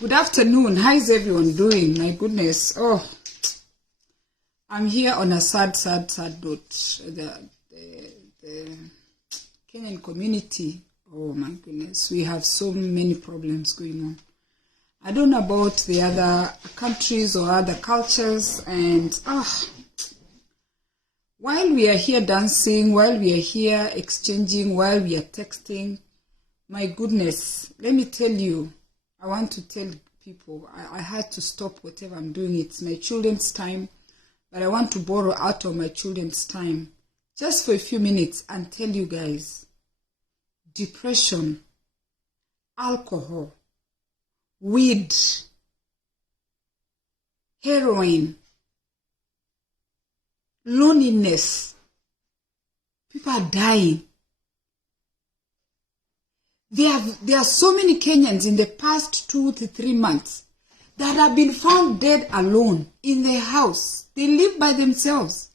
Good afternoon. How is everyone doing? My goodness. Oh, I'm here on a sad note. The Kenyan community. Oh my goodness. We have so many problems going on. I don't know about the other countries or other cultures, and while we are here dancing, while we are here exchanging, while we are texting, my goodness, let me tell you, I want to tell people, I had to stop whatever I'm doing. It's my children's time, but I want to borrow out of my children's time just for a few minutes and tell you guys, depression, alcohol, weed, heroin, loneliness, people are dying. There are so many Kenyans in the past 2 to 3 months that have been found dead alone in their house. They live by themselves.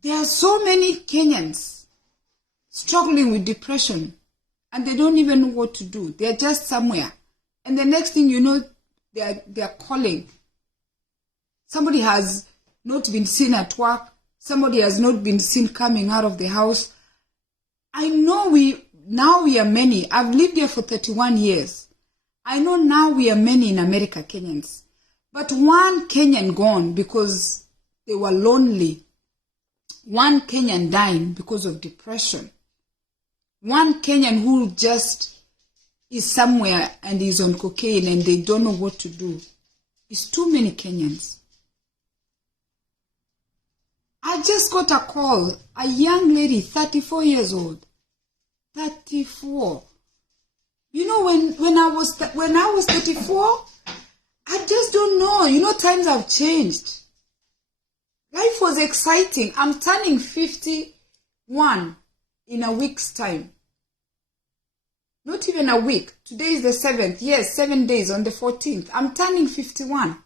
There are so many Kenyans struggling with depression and they don't even know what to do. They're just somewhere. And the next thing you know, they're calling. Somebody has not been seen at work. Somebody has not been seen coming out of the house. I know now we are many. I've lived here for 31 years. I know now we are many in America, Kenyans. But one Kenyan gone because they were lonely. One Kenyan dying because of depression. One Kenyan who just is somewhere and is on cocaine and they don't know what to do. It's too many Kenyans. I just got a call, a young lady, 34 years old. 34. You know, when I was 34, I just don't know. You know, times have changed. Life was exciting. I'm turning 51 in a week's time. Not even a week. Today is the 7th. Yes, 7 days on the 14th. I'm turning 51.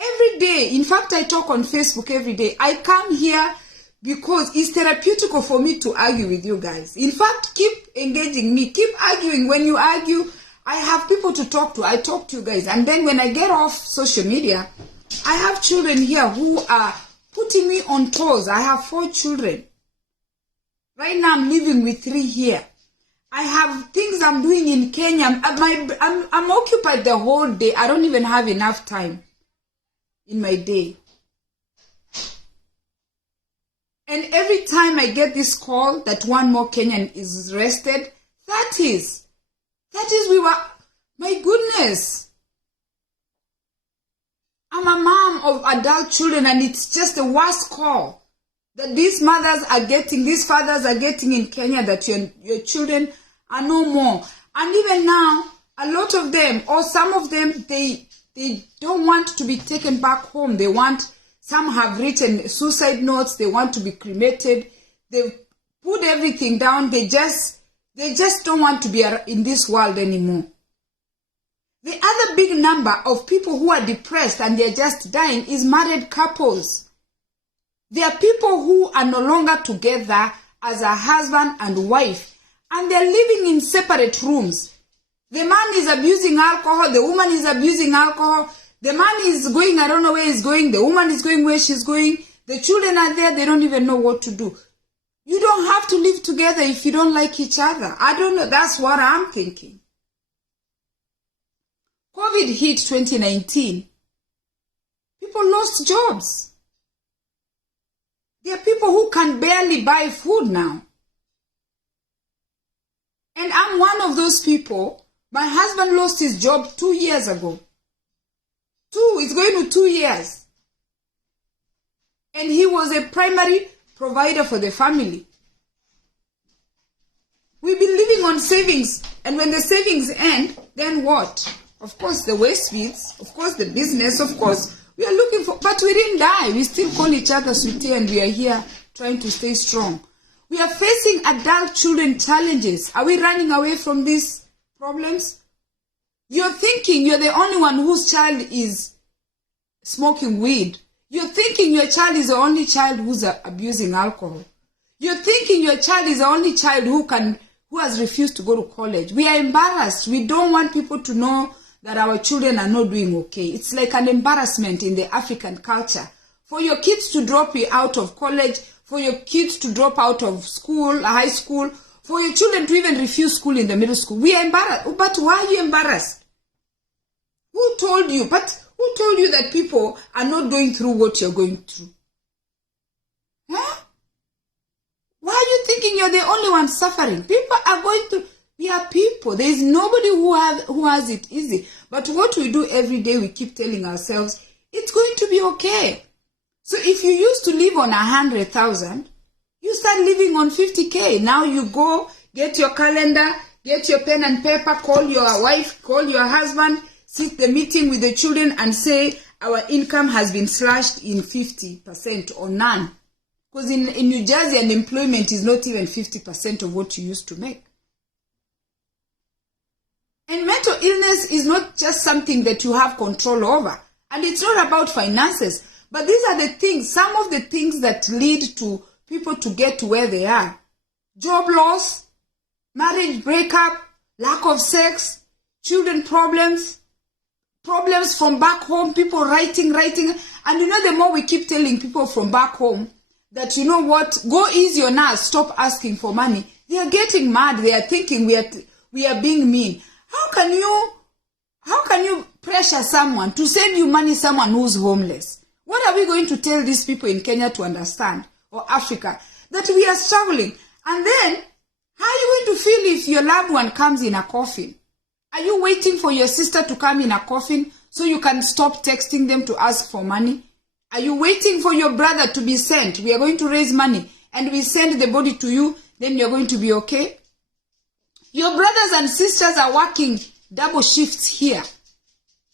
Every day, in fact, I talk on Facebook every day. I come here because it's therapeutical for me to argue with you guys. In fact, keep engaging me. Keep arguing. When you argue, I have people to talk to. I talk to you guys. And then when I get off social media, I have children here who are putting me on toes. I have 4 children. Right now, I'm living with 3 here. I have things I'm doing in Kenya. I'm occupied the whole day. I don't even have enough time in my day. And every time I get this call that one more Kenyan is arrested, that is my goodness. I'm a mom of adult children and it's just the worst call that these mothers are getting, these fathers are getting in Kenya, that your children are no more. And even now, a lot of them, or some of them, they don't want to be taken back home. Some have written suicide notes. They want to be cremated. They've put everything down. They just don't want to be in this world anymore. The other big number of people who are depressed and they're just dying is married couples. There are people who are no longer together as a husband and wife, and they're living in separate rooms. The man is abusing alcohol. The woman is abusing alcohol. The man is going, I don't know where he's going. The woman is going where she's going. The children are there. They don't even know what to do. You don't have to live together if you don't like each other. I don't know. That's what I'm thinking. COVID hit 2019. People lost jobs. There are people who can barely buy food now. And I'm one of those people. My husband lost his job 2 years ago. It's going to 2 years. And he was a primary provider for the family. We've been living on savings. And when the savings end, then what? Of course, the waste fees. Of course, the business. Of course, we are looking for... But we didn't die. We still call each other sweetie and we are here trying to stay strong. We are facing adult children challenges. Are we running away from these problems? You're thinking you're the only one whose child is smoking weed. You're thinking your child is the only child who's abusing alcohol. You're thinking your child is the only child who can who has refused to go to college. We are embarrassed. We don't want people to know that our children are not doing okay. It's like an embarrassment in the African culture. For your kids to drop you out of college, for your kids to drop out of school, high school, for your children to even refuse school in the middle school. We are embarrassed. But why are you embarrassed? Who told you? But who told you that people are not going through what you're going through? Huh? Why are you thinking you're the only one suffering? People are going through. We are people. There is nobody who has it easy. But what we do every day, we keep telling ourselves, it's going to be okay. So if you used to live on 100,000, you start living on 50K. Now you go, get your calendar, get your pen and paper, call your wife, call your husband, sit the meeting with the children and say, our income has been slashed in 50% or none. Because in New Jersey, unemployment is not even 50% of what you used to make. And mental illness is not just something that you have control over. And it's not about finances. But these are the things, some of the things that lead to people to get to where they are. Job loss, marriage breakup, lack of sex, children problems, problems from back home, people writing. And you know, the more we keep telling people from back home that, you know what, go easy on us, stop asking for money, they are getting mad. They are thinking we are being mean. How can you pressure someone to send you money, someone who's homeless? What are we going to tell these people in Kenya to understand, or Africa, that we are struggling? And then, how are you going to feel if your loved one comes in a coffin? Are you waiting for your sister to come in a coffin so you can stop texting them to ask for money? Are you waiting for your brother to be sent? We are going to raise money and we send the body to you, then you're going to be okay? Your brothers and sisters are working double shifts here.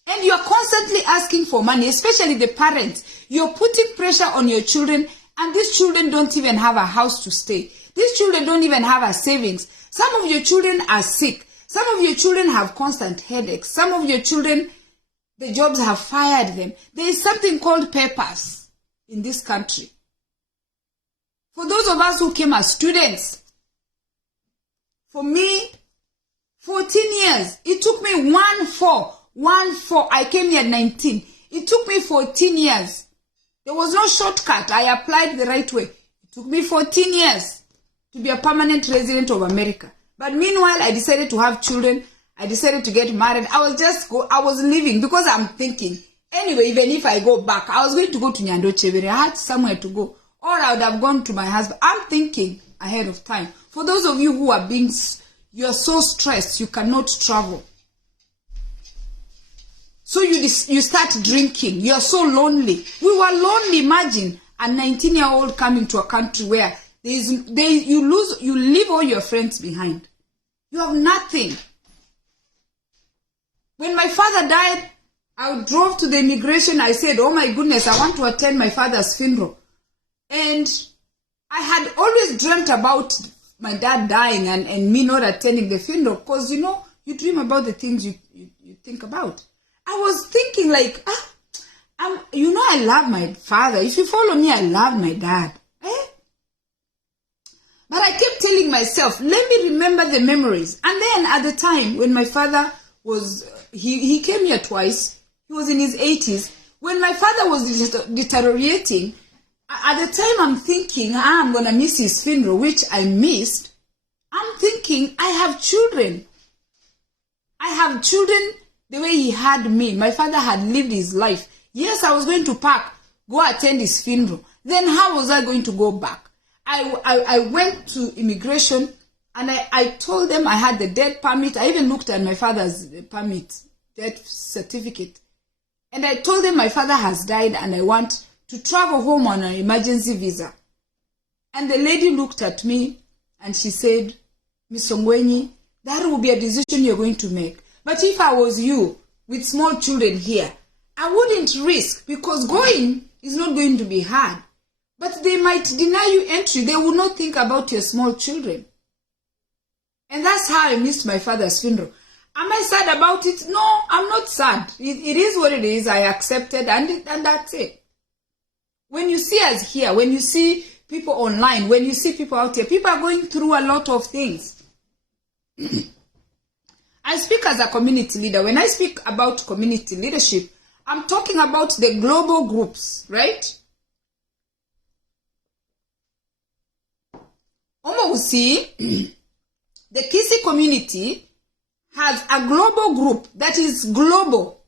And you're constantly asking for money, especially the parents. You're putting pressure on your children, and these children don't even have a house to stay. These children don't even have a savings. Some of your children are sick. Some of your children have constant headaches. Some of your children, the jobs have fired them. There is something called papers in this country. For those of us who came as students, for me, 14 years, it took me 1-4. I came here at 19. It took me 14 years. There was no shortcut. I applied the right way. It took me 14 years to be a permanent resident of America. But meanwhile, I decided to have children. I decided to get married. I was living because I'm thinking, anyway, even if I go back, I was going to go to Nyandochevere. I had somewhere to go. Or I would have gone to my husband. I'm thinking ahead of time. For those of you who are you're so stressed, you cannot travel. So you start drinking. You're so lonely. We were lonely. Imagine a 19-year-old coming to a country where you leave all your friends behind. You have nothing. When my father died, I drove to the immigration. I said, oh my goodness, I want to attend my father's funeral. And I had always dreamt about my dad dying and me not attending the funeral, because, you know, you dream about the things you think about. I was thinking like, I love my father. If you follow me, I love my dad. But I kept telling myself, let me remember the memories. And then at the time when my father was, he came here twice. He was in his 80s. When my father was deteriorating, at the time I'm thinking, I'm going to miss his funeral, which I missed. I'm thinking, I have children. I have children the way he had me. My father had lived his life. Yes, I was going to pack, go attend his funeral. Then how was I going to go back? I went to immigration and I told them I had the death permit. I even looked at my father's permit, death certificate. And I told them my father has died and I want to travel home on an emergency visa. And the lady looked at me and she said, Miss Ongwenyi, that will be a decision you're going to make. But if I was you with small children here, I wouldn't risk, because going is not going to be hard. But they might deny you entry. They will not think about your small children. And that's how I missed my father's funeral. Am I sad about it? No, I'm not sad. It is what it is. I accepted and that's it. When you see us here, when you see people online, when you see people out here, people are going through a lot of things. I speak as a community leader. When I speak about community leadership, I'm talking about the global groups, right? The Kisi community has a global group that is global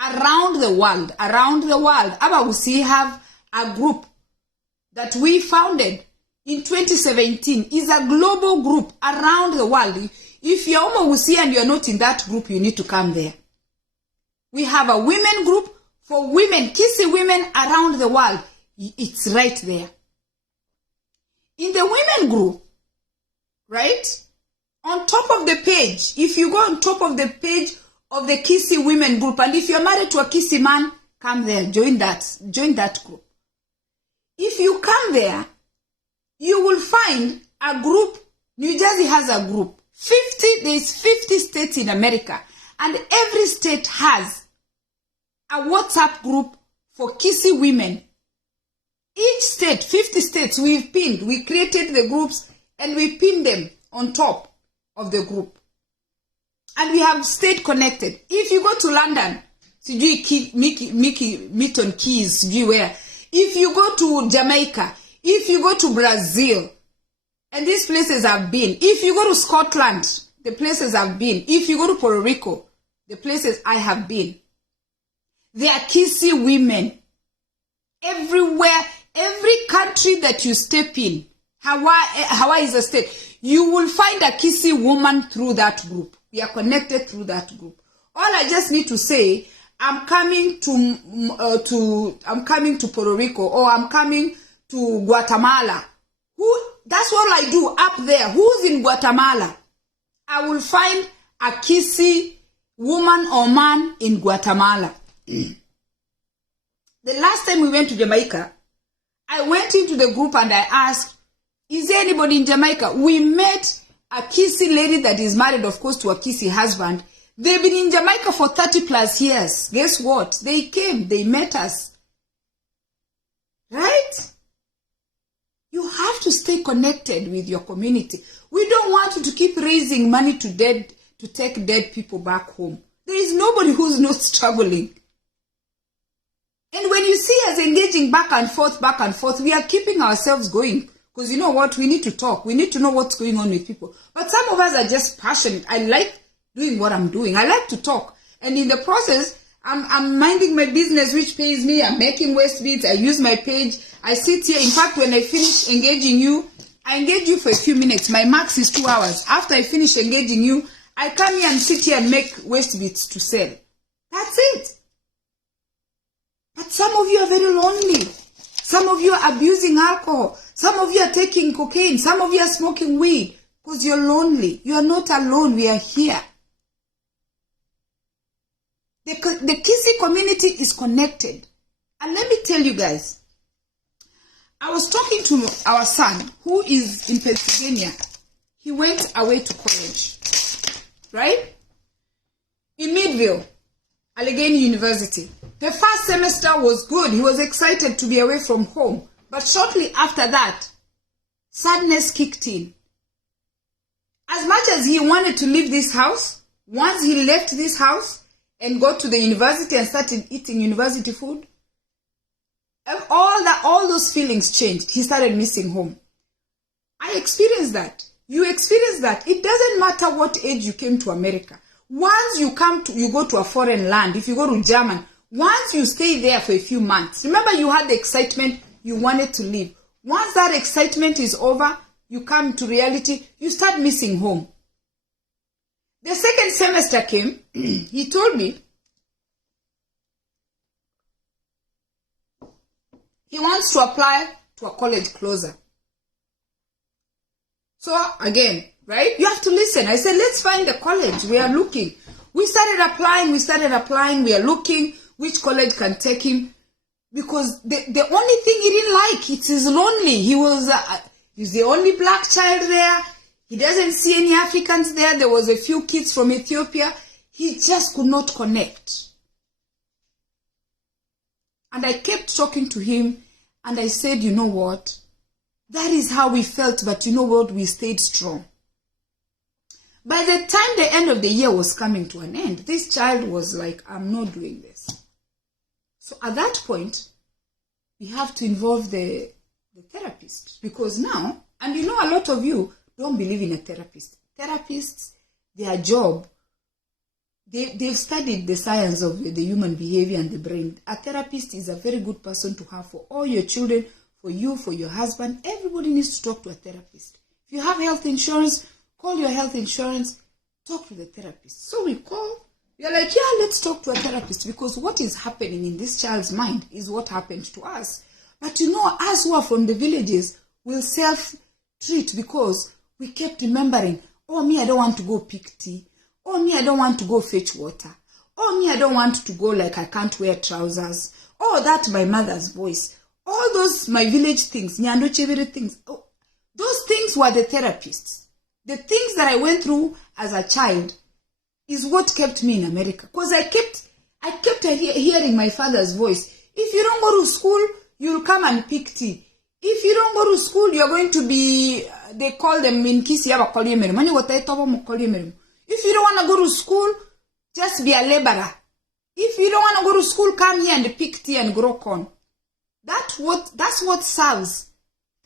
around the world. Abagusi have a group that we founded in 2017. Is a global group around the world. If you're Omogusi and you're not in that group, you need to come there. We have a women group for women, Kisi women around the world. It's right there. In the women group, right? On top of the page, if you go on top of the page of the Kisi women group, and if you're married to a Kisi man, come there, join that group. If you come there, you will find a group. New Jersey has a group. There's 50 states in America, and every state has a WhatsApp group for Kisi women. Each state, 50 states, we created the groups and we pinned them on top of the group. And we have stayed connected. If you go to London, Milton Keys, where? If you go to Jamaica, if you go to Brazil, and these places I've been. If you go to Scotland, the places I've been. If you go to Puerto Rico, the places I have been. There are Kisi women everywhere. Every country that you step in, Hawaii is a state, you will find a Kisi woman through that group. We are connected through that group. All I just need to say, I'm coming to Puerto Rico, or I'm coming to Guatemala. That's all I do up there. Who's in Guatemala? I will find a Kisi woman or man in Guatemala. The last time we went to Jamaica, I went into the group and I asked, is there anybody in Jamaica? We met a Kisi lady that is married, of course, to a Kisi husband. They've been in Jamaica for 30 plus years. Guess what? They came, they met us. Right? You have to stay connected with your community. We don't want you to keep raising money to take dead people back home. There is nobody who's not struggling. And when you see us engaging back and forth, we are keeping ourselves going. Because you know what? We need to talk. We need to know what's going on with people. But some of us are just passionate. I like doing what I'm doing. I like to talk. And in the process, I'm minding my business, which pays me. I'm making waste beats. I use my page. I sit here. In fact, when I finish engaging you, I engage you for a few minutes. My max is 2 hours. After I finish engaging you, I come here and sit here and make waste beats to sell. That's it. But some of you are very lonely. Some of you are abusing alcohol. Some of you are taking cocaine. Some of you are smoking weed because you're lonely. You are not alone. We are here. The Kisi community is connected. And let me tell you guys, I was talking to our son who is in Pennsylvania. He went away to college, right? In Midville, Allegheny University. The first semester was good. He was excited to be away from home. But shortly after that, sadness kicked in. As much as he wanted to leave this house, once he left this house and got to the university and started eating university food, all those feelings changed. He started missing home. I experienced that. You experienced that. It doesn't matter what age you came to America. Once you go to a foreign land, if you go to Germany, once you stay there for a few months, remember you had the excitement, you wanted to leave. Once that excitement is over, you come to reality, you start missing home. The second semester came, he told me, he wants to apply to a college closer. So again, right? You have to listen. I said, let's find a college. We are looking. We started applying. We are looking which college can take him. Because the only thing he didn't like, it is lonely. He's the only black child there. He doesn't see any Africans there. There was a few kids from Ethiopia. He just could not connect. And I kept talking to him. And I said, you know what? That is how we felt. But you know what? We stayed strong. By the time the end of the year was coming to an end, this child was like, I'm not doing this. So at that point, we have to involve the therapist, because now, and you know, a lot of you don't believe in a therapist. Therapists, their job, they've studied the science of the human behavior and the brain. A therapist is a very good person to have for all your children, for you, for your husband. Everybody needs to talk to a therapist. If you have health insurance, call your health insurance, talk to the therapist. So we call, you're like, yeah, let's talk to a therapist, because what is happening in this child's mind is what happened to us. But you know, us who are from the villages will self-treat because we kept remembering, oh, me, I don't want to go pick tea. Oh, me, I don't want to go fetch water. Oh, me, I don't want to go like I can't wear trousers. Oh, that's my mother's voice. All those, my village things, Nyandochevere things. Oh, those things were the therapists. The things that I went through as a child is what kept me in America. Because I kept hearing my father's voice. If you don't go to school, you'll come and pick tea. If you don't go to school, you're going to be, they call them in Kisi. If you don't want to go to school, just be a laborer. If you don't want to go to school, come here and pick tea and grow corn. That's what serves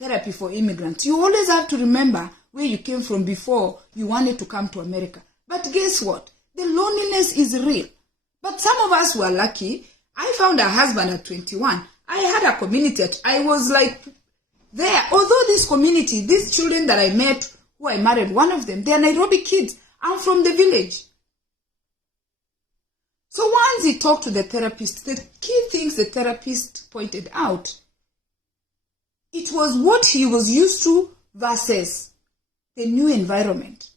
therapy for immigrants. You always have to remember where you came from before you wanted to come to America. But guess what? The loneliness is real. But some of us were lucky. I found a husband at 21. I had a community. I was like there. Although this community, these children that I met, who I married, one of them, they're Nairobi kids. I'm from the village. So once he talked to the therapist, the key things the therapist pointed out, it was what he was used to versus the new environment.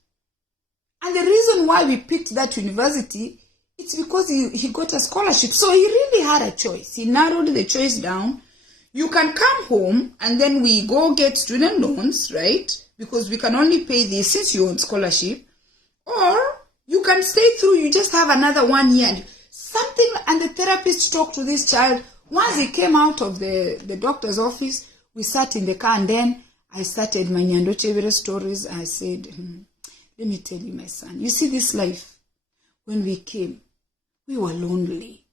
And the reason why we picked that university, it's because he got a scholarship. So he really had a choice. He narrowed the choice down. You can come home and then we go get student loans, right? Because we can only pay this since you're on scholarship. Or you can stay through, you just have another 1 year. And the therapist talked to this child. Once he came out of the doctor's office, we sat in the car, and then I started my Nyandochevere stories. I said, let me tell you, my son, you see this life, when we came, we were lonely.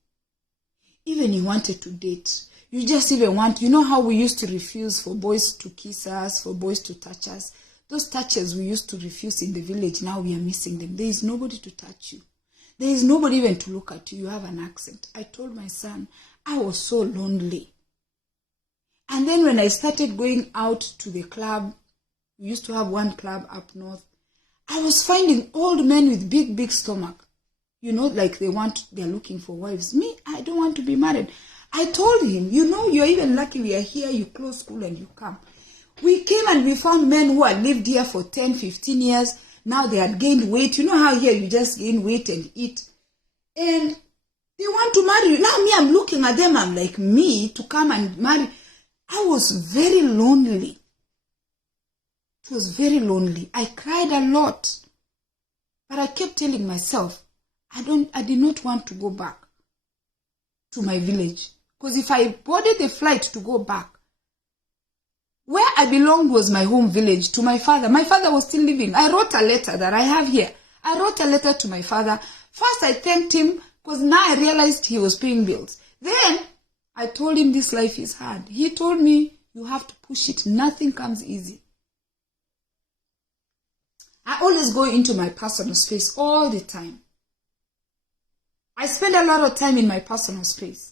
Even you wanted to date. You just even want, you know how we used to refuse for boys to kiss us, for boys to touch us. Those touches we used to refuse in the village, now we are missing them. There is nobody to touch you. There is nobody even to look at you. You have an accent. I told my son, I was so lonely. And then when I started going out to the club, we used to have one club up north, I was finding old men with big, big stomach. You know, like they're looking for wives. Me, I don't want to be married. I told him, you know, you're even lucky we are here, you close school and you come. We came and we found men who had lived here for 10, 15 years. Now they had gained weight. You know how here you just gain weight and eat. And they want to marry you. Now me, I'm looking at them. I'm like, me to come and marry. I was very lonely. It was very lonely. I cried a lot. But I kept telling myself, I did not want to go back to my village. Because if I boarded the flight to go back, where I belonged was my home village, to my father. My father was still living. I wrote a letter that I have here. I wrote a letter to my father. First, I thanked him because now I realized he was paying bills. Then, I told him this life is hard. He told me, you have to push it. Nothing comes easy. I always go into my personal space all the time. I spend a lot of time in my personal space.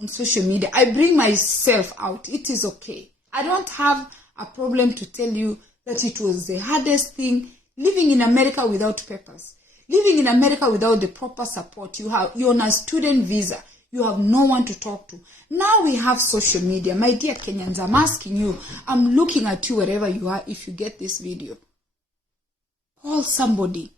On social media, I bring myself out. It is okay. I don't have a problem to tell you that it was the hardest thing living in America without papers. Living in America without the proper support. You're on a student visa. You have no one to talk to. Now we have social media. My dear Kenyans, I'm asking you, I'm looking at you wherever you are if you get this video. Call somebody.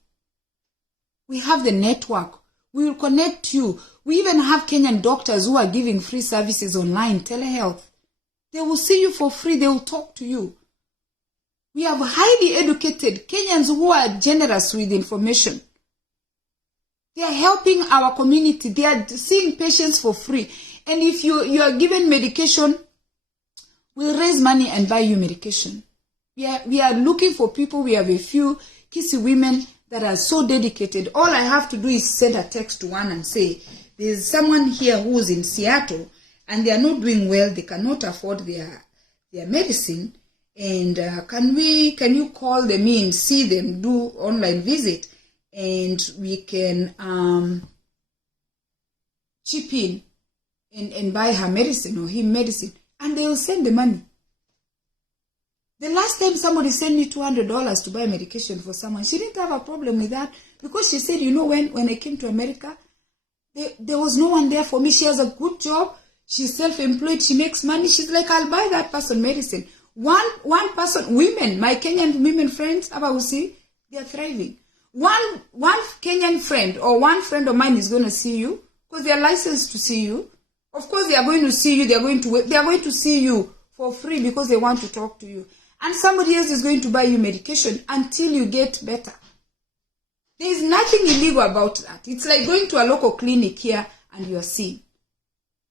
We have the network. We will connect you. We even have Kenyan doctors who are giving free services online, telehealth. They will see you for free. They will talk to you. We have highly educated Kenyans who are generous with information. They are helping our community. They are seeing patients for free. And if you are given medication, we'll raise money and buy you medication. We are looking for people. We have a few Kissy women that are so dedicated. All I have to do is send a text to one and say, there's someone here who's in Seattle and they are not doing well. They cannot afford their medicine. And can you call them in, see them, do online visit, and we can chip in and buy her medicine or him medicine, and they will send the money. The last time somebody sent me $200 to buy medication for someone, she didn't have a problem with that because she said, you know, when I came to America, there was no one there for me. She has a good job. She's self-employed. She makes money. She's like, I'll buy that person medicine. One person, women, my Kenyan women friends, Abausi, they are thriving. One Kenyan friend or one friend of mine is going to see you because they are licensed to see you. Of course, they are going to see you. They are going to see you for free because they want to talk to you. And somebody else is going to buy you medication until you get better. There is nothing illegal about that. It's like going to a local clinic here and you are seen.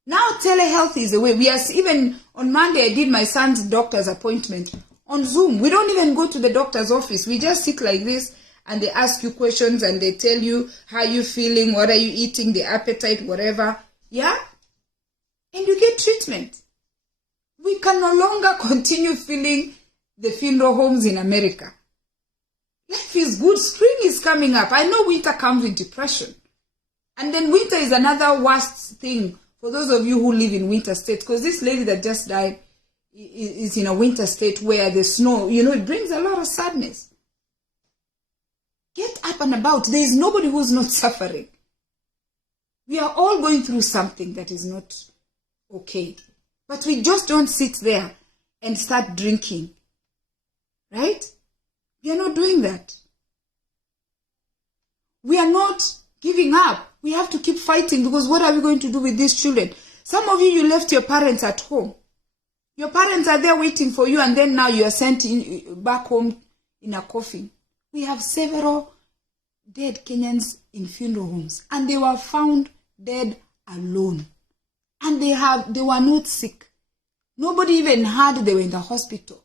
Now telehealth is the way. Even on Monday, I did my son's doctor's appointment on Zoom. We don't even go to the doctor's office. We just sit like this and they ask you questions and they tell you how you feeling, what are you eating, the appetite, whatever. Yeah? And you get treatment. We can no longer continue feeling the funeral homes in America. Life is good. Spring is coming up. I know winter comes with depression. And then winter is another worst thing for those of you who live in winter states. Because this lady that just died is in a winter state where the snow, you know, it brings a lot of sadness. Get up and about. There is nobody who's not suffering. We are all going through something that is not okay. But we just don't sit there and start drinking. Right? We are not doing that. We are not giving up. We have to keep fighting because what are we going to do with these children? Some of you left your parents at home. Your parents are there waiting for you and then now you are sent back home in a coffin. We have several dead Kenyans in funeral homes and they were found dead alone. And they were not sick. Nobody even heard they were in the hospital.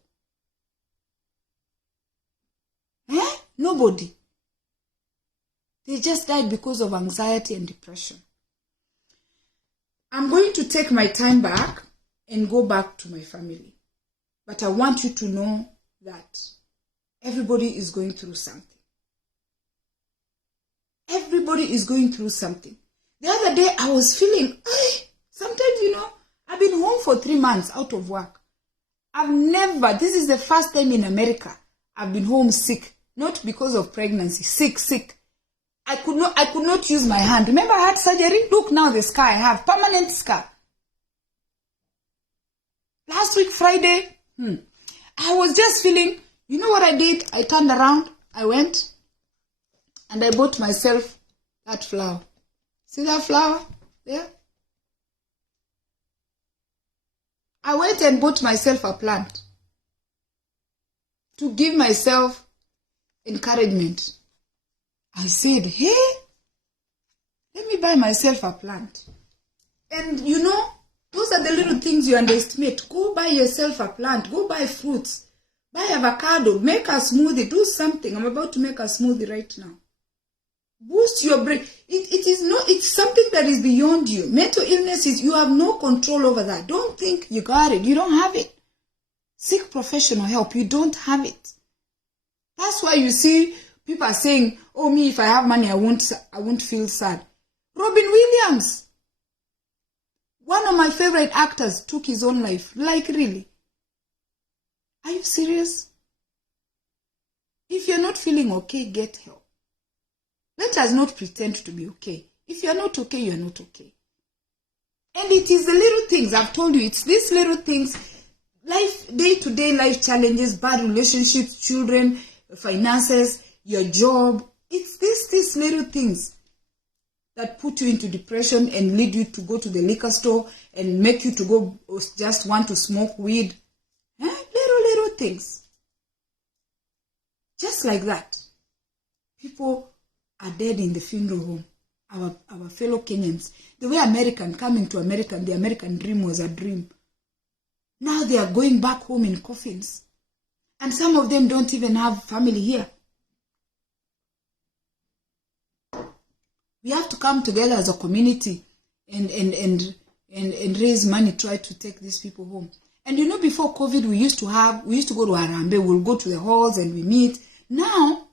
Nobody. They just died because of anxiety and depression. I'm going to take my time back and go back to my family. But I want you to know that everybody is going through something. Everybody is going through something. The other day I was feeling, sometimes, you know, I've been home for 3 months out of work. This is the first time in America I've been home sick. Not because of pregnancy, sick. I could not use my hand. Remember I had surgery? Look now the scar I have, permanent scar. Last week, Friday, I was just feeling, you know what I did? I turned around, I went, and I bought myself that flower. See that flower there? I went and bought myself a plant to give myself encouragement. I said, hey, let me buy myself a plant. And you know, those are the little things you underestimate. Go buy yourself a plant. Go buy fruits. Buy avocado. Make a smoothie. Do something. I'm about to make a smoothie right now. Boost your brain. It's something that is beyond you. Mental illness is, you have no control over that. Don't think you got it. You don't have it. Seek professional help. You don't have it. That's why you see people are saying, oh, me, if I have money, I won't feel sad. Robin Williams, one of my favorite actors, took his own life. Like, really? Are you serious? If you're not feeling okay, get help. Let us not pretend to be okay. If you're not okay, you're not okay. And it is the little things, I've told you, it's these little things, life, day-to-day life challenges, bad relationships, children, finances, your job. It's these little things that put you into depression and lead you to go to the liquor store and make you to go just want to smoke weed. Little things. Just like that. People are dead in the funeral home. Our fellow Kenyans. The way coming to America, the American dream was a dream. Now they are going back home in coffins. And some of them don't even have family here. We have to come together as a community and raise money, try to take these people home. And you know, before COVID, we used to go to Harambe, we'll go to the halls and we meet. Now,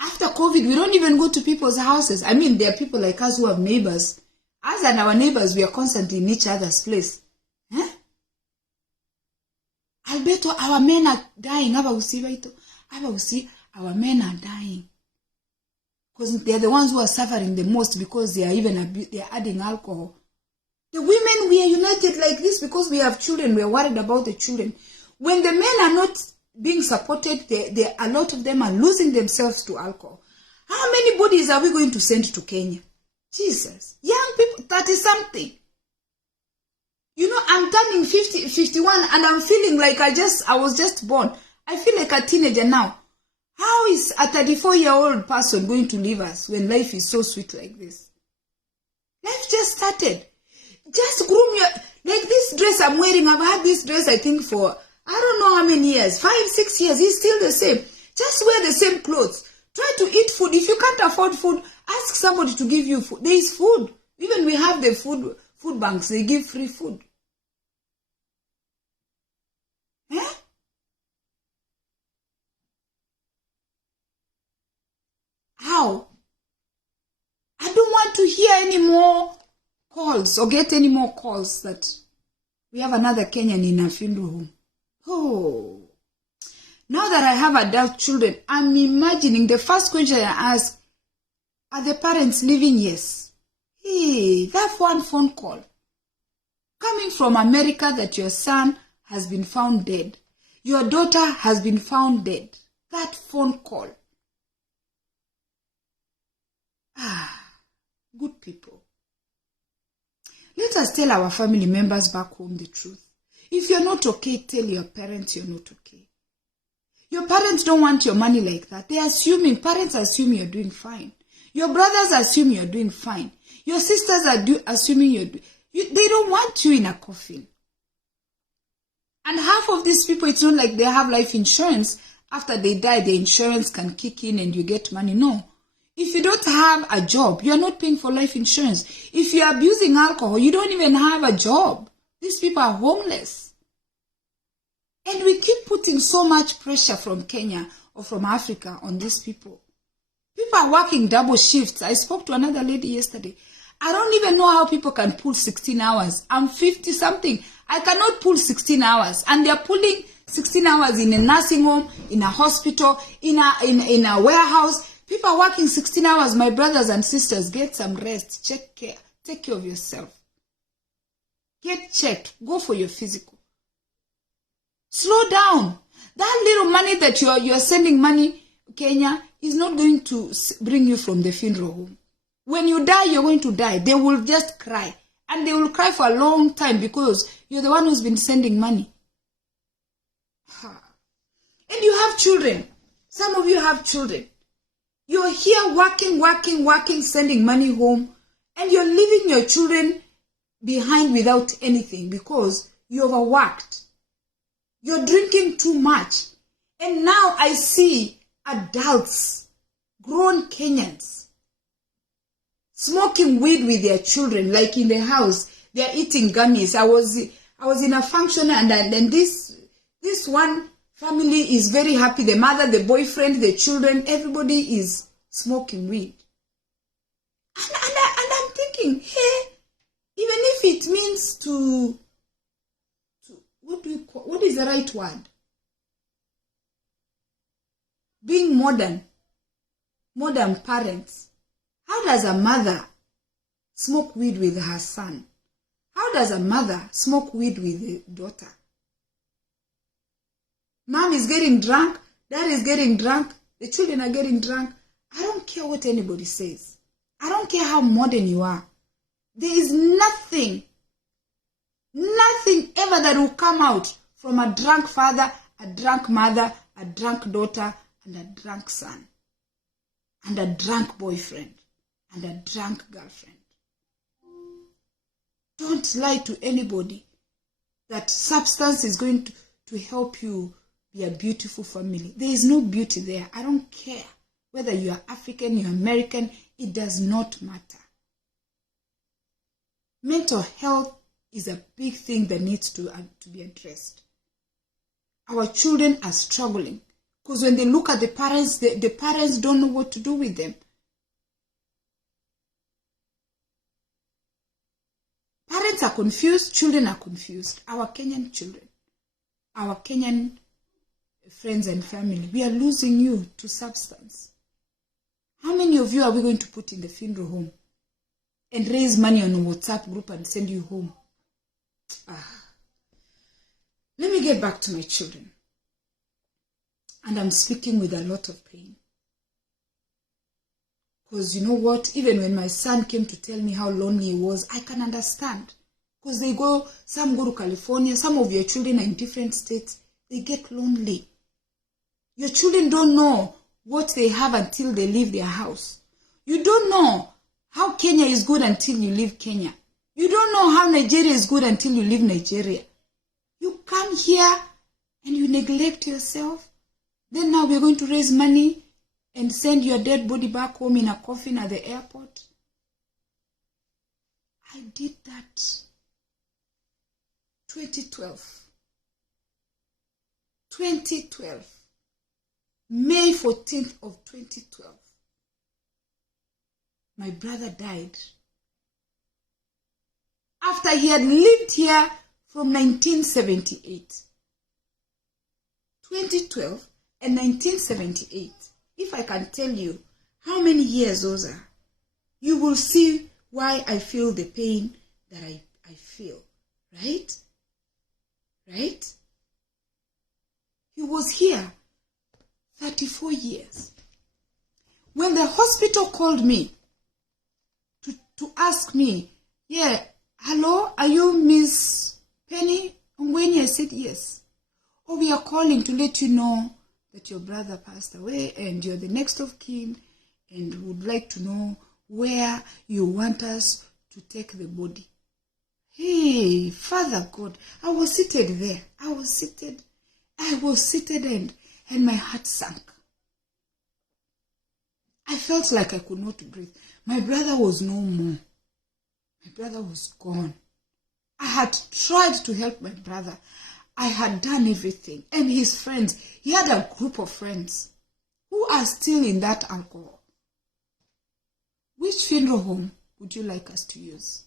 after COVID, we don't even go to people's houses. I mean, there are people like us who have neighbors. Us and our neighbors, we are constantly in each other's place. Huh? Alberto, our men are dying. Our men are dying. Because they're the ones who are suffering the most because they are adding alcohol. The women, we are united like this because we have children. We are worried about the children. When the men are not being supported, a lot of them are losing themselves to alcohol. How many bodies are we going to send to Kenya? Jesus. Young people, 30-something. You know, I'm turning 50, 51, and I'm feeling like I was just born. I feel like a teenager now. How is a 34-year-old person going to leave us when life is so sweet like this? Life just started. Just groom like this dress I'm wearing. I've had this dress, I think, for, I don't know how many years, 5, 6 years. It's still the same. Just wear the same clothes. Try to eat food. If you can't afford food, ask somebody to give you food. There is food. Even we have the food banks. They give free food. Eh? How? I don't want to hear any more calls or get any more calls that we have another Kenyan in a funeral home. Oh. Now that I have adult children, I'm imagining the first question I ask, are the parents living? Yes. Hey, that one phone call coming from America that your son has been found dead. Your daughter has been found dead. That phone call. Good people. Let us tell our family members back home the truth. If you're not okay, tell your parents you're not okay. Your parents don't want your money like that. Parents assume you're doing fine. Your brothers assume you're doing fine. Your sisters are assuming they don't want you in a coffin. And half of these people, it's not like they have life insurance. After they die, the insurance can kick in and you get money. No. If you don't have a job, you are not paying for life insurance. If you are abusing alcohol, you don't even have a job. These people are homeless. And we keep putting so much pressure from Kenya or from Africa on these people. People are working double shifts. I spoke to another lady yesterday. I don't even know how people can pull 16 hours. I'm 50-something. I cannot pull 16 hours. And they're pulling 16 hours in a nursing home, in a hospital, in a warehouse. People are working 16 hours. My brothers and sisters, get some rest. Take care of yourself. Get checked. Go for your physical. Slow down. That little money that you're sending money, Kenya, is not going to bring you from the funeral home. When you die, you're going to die. They will just cry. And they will cry for a long time because you're the one who's been sending money. And you have children. Some of you have children. You're here working, sending money home. And you're leaving your children behind without anything because you overworked. You're drinking too much. And now I see adults, grown Kenyans, smoking weed with their children, like in the house. They're eating gummies. I was in a function and this one family is very happy. The mother, the boyfriend, the children, everybody is smoking weed. And I'm thinking, hey, even if it means to what is the right word? Being modern parents. How does a mother smoke weed with her son? How does a mother smoke weed with a daughter? Mom is getting drunk, dad is getting drunk, the children are getting drunk. I don't care what anybody says. I don't care how modern you are. There is nothing ever that will come out from a drunk father, a drunk mother, a drunk daughter, and a drunk son, and a drunk boyfriend, and a drunk girlfriend. Don't lie to anybody that substance is going to help you be a beautiful family. There is no beauty there. I don't care whether you are African, you're American, it does not matter. Mental health is a big thing that needs to be addressed. Our children are struggling because when they look at the parents, the parents don't know what to do with them. Parents are confused, children are confused. Our Kenyan children, our Kenyan friends and family, we are losing you to substance. How many of you are we going to put in the funeral home and raise money on a WhatsApp group and send you home? Let me get back to my children. And I'm speaking with a lot of pain. Because you know what? Even when my son came to tell me how lonely he was, I can understand. Because some go to California, some of your children are in different states, they get lonely. Your children don't know what they have until they leave their house. You don't know how Kenya is good until you leave Kenya. You don't know how Nigeria is good until you leave Nigeria. You come here and you neglect yourself. Then now we're going to raise money and send your dead body back home in a coffin at the airport. I did that 2012. 2012. May 14th of 2012. My brother died. After he had lived here from 1978. 2012 and 1978. If I can tell you how many years those are, you will see why I feel the pain that I feel. Right? Right? He was here 34 years. When the hospital called me to ask me, hello, are you Miss Penny Ongweni? I said yes. Oh, we are calling to let you know that your brother passed away and you're the next of kin and would like to know where you want us to take the body. Hey, Father God, I was seated there. I was seated and my heart sank. I felt like I could not breathe. My brother was no more. My brother was gone. I had tried to help my brother. I had done everything. And his friends, he had a group of friends who are still in that alcohol. Which funeral home would you like us to use?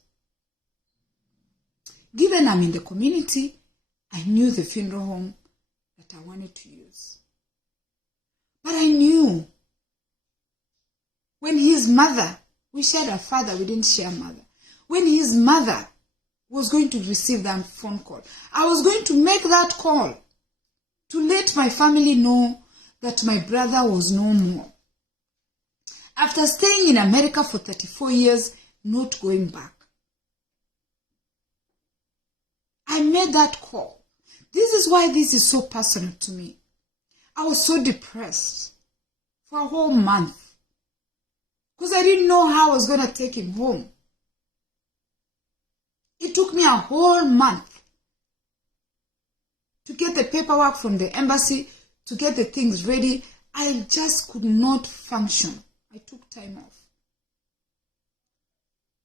Given I'm in the community, I knew the funeral home that I wanted to use. But I knew when his mother, we shared a father, we didn't share a mother. When his mother was going to receive that phone call, I was going to make that call to let my family know that my brother was no more. After staying in America for 34 years, not going back. I made that call. This is why this is so personal to me. I was so depressed for a whole month because I didn't know how I was going to take him home. It took me a whole month to get the paperwork from the embassy, to get the things ready. I just could not function. I took time off.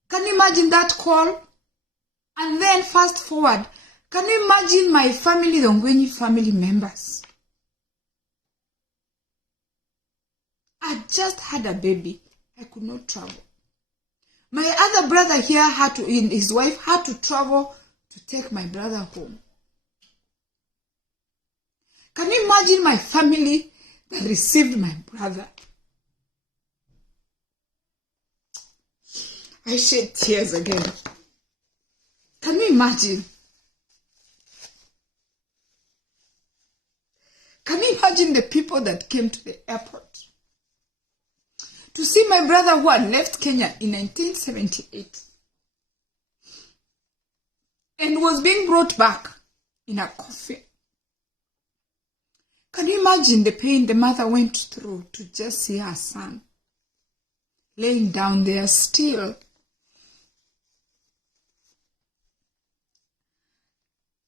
Can you imagine that call? And then fast forward, can you imagine my family, the Ongweni family members? I just had a baby. I could not travel. My other brother here his wife had to travel to take my brother home. Can you imagine my family that received my brother? I shed tears again. Can you imagine? Can you imagine the people that came to the airport to see my brother who had left Kenya in 1978 and was being brought back in a coffin? Can you imagine the pain the mother went through to just see her son laying down there still?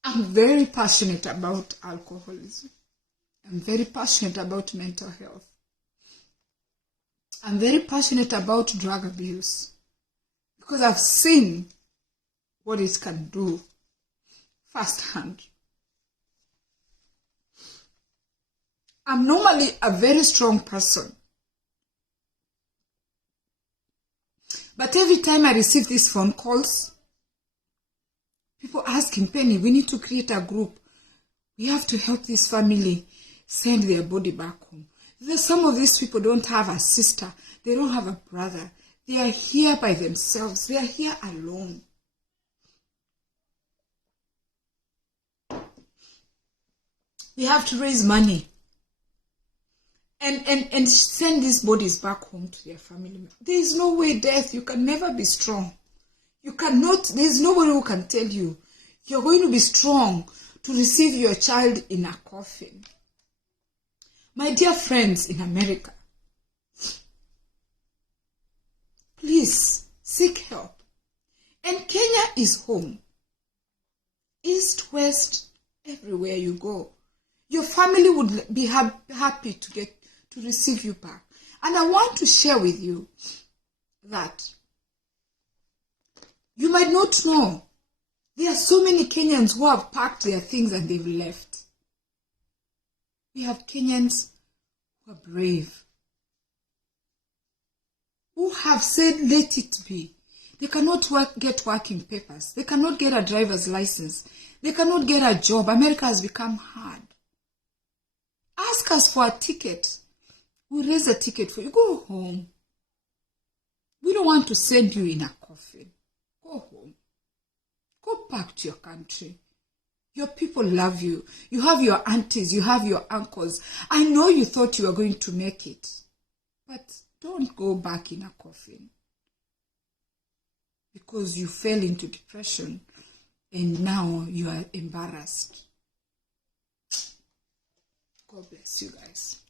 I'm very passionate about alcoholism. I'm very passionate about mental health. I'm very passionate about drug abuse because I've seen what it can do firsthand. I'm normally a very strong person, but every time I receive these phone calls, people asking, Penny, we need to create a group. We have to help this family send their body back home. Some of these people don't have a sister. They don't have a brother. They are here by themselves. They are here alone. We have to raise money and send these bodies back home to their family. There is no way, Death. You can never be strong. You cannot. There is nobody who can tell you you're going to be strong to receive your child in a coffin. My dear friends in America, please seek help. And Kenya is home. East, west, everywhere you go. Your family would be happy to receive you back. And I want to share with you that you might not know there are so many Kenyans who have packed their things and they've left. We have Kenyans who are brave, who have said, let it be. They cannot get working papers. They cannot get a driver's license. They cannot get a job. America has become hard. Ask us for a ticket. We'll raise a ticket for you. Go home. We don't want to send you in a coffin. Go home. Go back to your country. Your people love you. You have your aunties. You have your uncles. I know you thought you were going to make it. But don't go back in a coffin. Because you fell into depression and now you are embarrassed. God bless you guys.